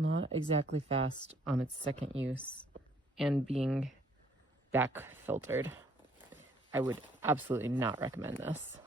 not exactly fast on its second use, and being back filtered. I would absolutely not recommend this.